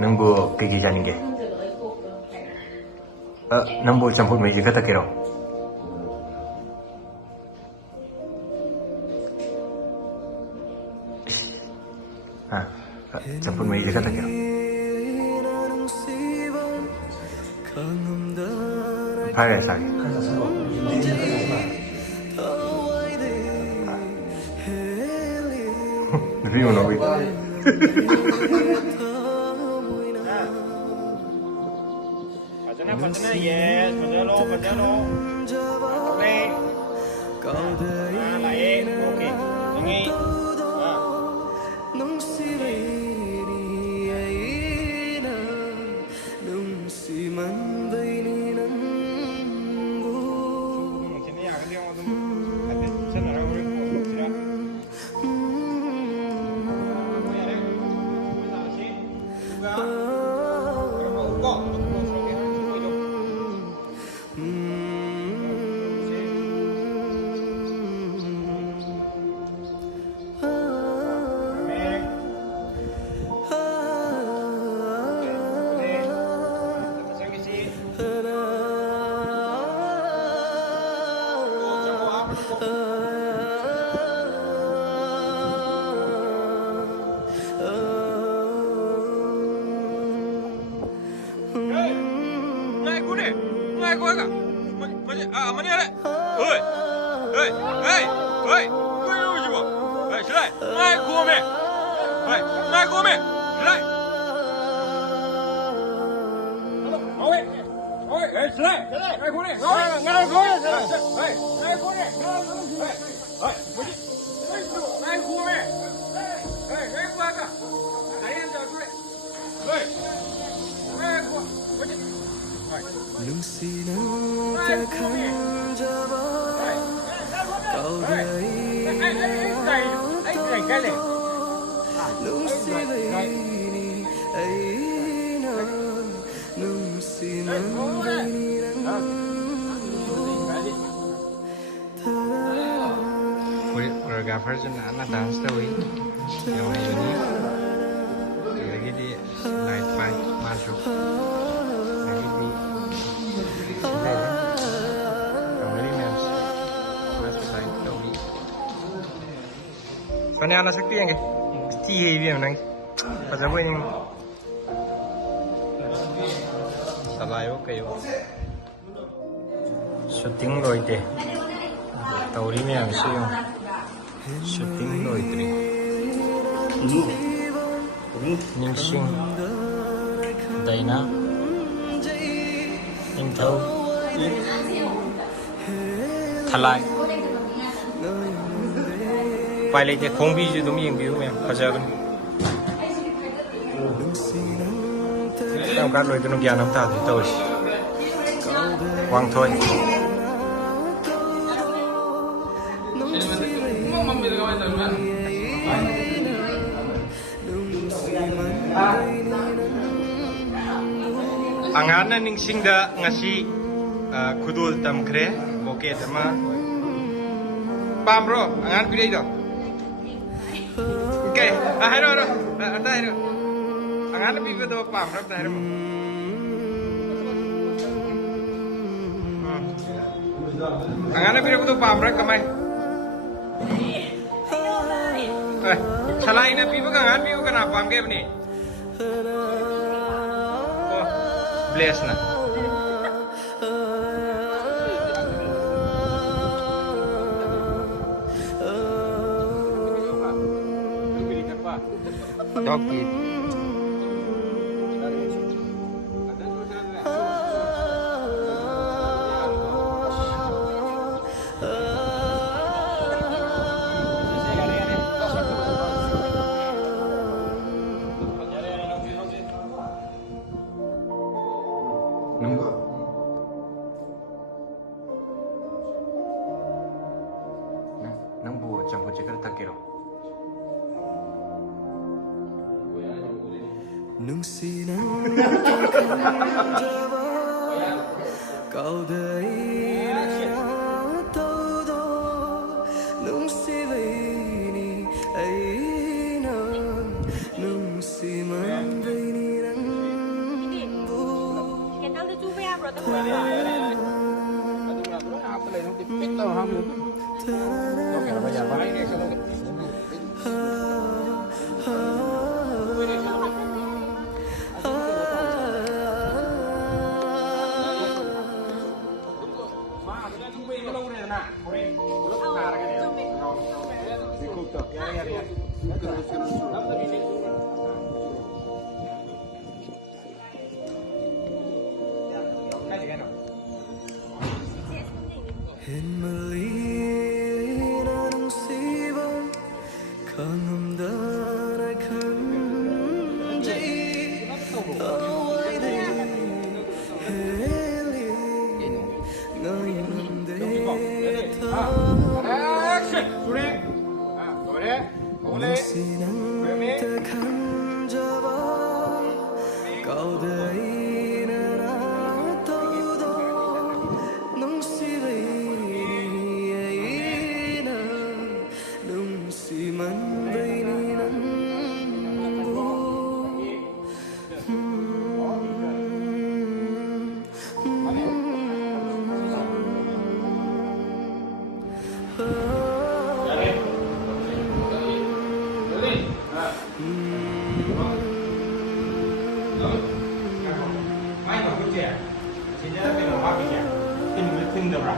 Nunggu kiki janin ke. Nunggu campur meji kata kira. Campur meji kata kira. Pakai sari. Lebih mana wih? Patana yes, patana okay. Lain, okay. Ini. Choreographer anak dance tahu ini, yang ini lagi di night fight masuk, lagi di masuk night tahu ini. Soalnya anak sakti yang ke, tiga dia menang, pasal apa yang salah yo kayo, shooting loh itu, tahu ini yang sih yang. Shooting lo itu Ningsing Daina Ningthau Thalai Pai lei te khongbi ju dum yengbiu me phajagani tam kan loi kanu gyan am ta du tawsi wangthoi Angan na ningsing da ngasi kudul tamkre boket ama pamro angan pilih do oke hero ata hero angan na pilih do pamro ta hero angan na pilih do pamro kamai salai na pilih angan pilih kana pam ke bni bless na dog eat Nangbu campur cikar takiro. Tin được rồi.